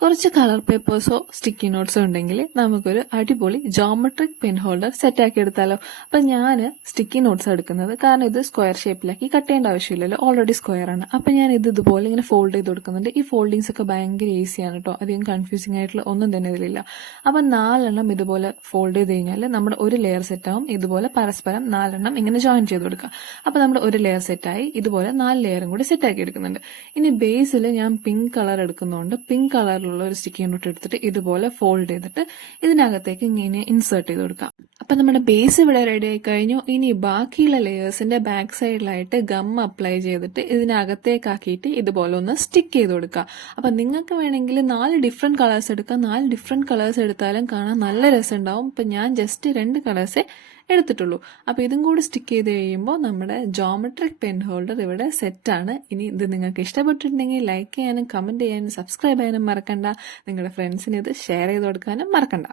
കുറച്ച് colour പേപ്പേഴ്സോ sticky നോട്ട്സോ ഉണ്ടെങ്കിൽ നമുക്കൊരു അടിപൊളി ജോമെട്രിക് പെൻ ഹോൾഡർ സെറ്റാക്കി എടുത്താലോ. അപ്പൊ ഞാൻ സ്റ്റിക്കി നോട്ട്സ് എടുക്കുന്നത്, കാരണം ഇത് സ്ക്വയർ ഷേപ്പിലാക്കി കട്ട് ചെയ്യേണ്ട ആവശ്യമില്ലല്ലോ, ഓൾറെഡി സ്ക്വയർ ആണ്. അപ്പൊ ഞാൻ ഇതുപോലെ ഇങ്ങനെ ഫോൾഡ് ചെയ്ത് കൊടുക്കുന്നുണ്ട്. ഈ ഫോൾഡിങ്സ് ഒക്കെ ഭയങ്കര ഈസിയാണ് കേട്ടോ, അധികം കൺഫ്യൂസിംഗ് ആയിട്ടുള്ള ഒന്നും തന്നെ ഇതിലില്ല. അപ്പൊ 4 ഇതുപോലെ ഫോൾഡ് ചെയ്ത് കഴിഞ്ഞാൽ നമ്മുടെ ഒരു ലെയർ സെറ്റാവും. ഇതുപോലെ പരസ്പരം 4 ഇങ്ങനെ ജോയിൻ ചെയ്ത് കൊടുക്കുക. അപ്പൊ നമ്മുടെ ഒരു ലെയർ സെറ്റായി. ഇതുപോലെ 4 ലെയറും കൂടി സെറ്റാക്കി എടുക്കുന്നുണ്ട്. ഇനി ബേസിൽ ഞാൻ പിങ്ക് കളർ എടുക്കുന്നതുകൊണ്ട് പിങ്ക് കളറിലുള്ള ഒരു സ്റ്റിക്കി നോട്ട് എടുത്തിട്ട് ഇതുപോലെ ഫോൾഡ് ചെയ്തിട്ട് ഇതിനകത്തേക്ക് ഇങ്ങനെ ഇൻസേർട്ട് ചെയ്ത് കൊടുക്കാം. അപ്പൊ നമ്മുടെ ബേസ് ഇവിടെ റെഡി ആയി കഴിഞ്ഞു. ഇനി ബാക്കിയുള്ള ലെയേഴ്സിന്റെ ബാക്ക് സൈഡിലായിട്ട് ഗം അപ്ലൈ ചെയ്തിട്ട് ഇതിനകത്തേക്കാക്കിയിട്ട് ഇതുപോലെ ഒന്ന് സ്റ്റിക്ക് ചെയ്ത് കൊടുക്കുക. അപ്പൊ നിങ്ങൾക്ക് വേണമെങ്കിൽ 4 ഡിഫറെന്റ് കളേഴ്സ് എടുക്കാം. 4 ഡിഫറെന്റ് കളേഴ്സ് എടുത്താലും കാണാൻ നല്ല രസം ഉണ്ടാവും. ഇപ്പൊ ഞാൻ ജസ്റ്റ് 2 കളേഴ്സേ എടുത്തിട്ടുള്ളൂ. അപ്പൊ ഇതും കൂടി സ്റ്റിക്ക് ചെയ്ത് കഴിയുമ്പോൾ നമ്മുടെ ജോമെട്രിക് പെൻ ഹോൾഡർ ഇവിടെ സെറ്റാണ്. ഇനി ഇത് നിങ്ങൾക്ക് ഇഷ്ടപ്പെട്ടിട്ടുണ്ടെങ്കിൽ ലൈക്ക് ചെയ്യാനും കമന്റ് ചെയ്യാനും സബ്സ്ക്രൈബ് ചെയ്യാനും മറക്കണ്ട. നിങ്ങളുടെ ഫ്രണ്ട്സിന് ഇത് ഷെയർ ചെയ്ത് കൊടുക്കാനും മറക്കണ്ട.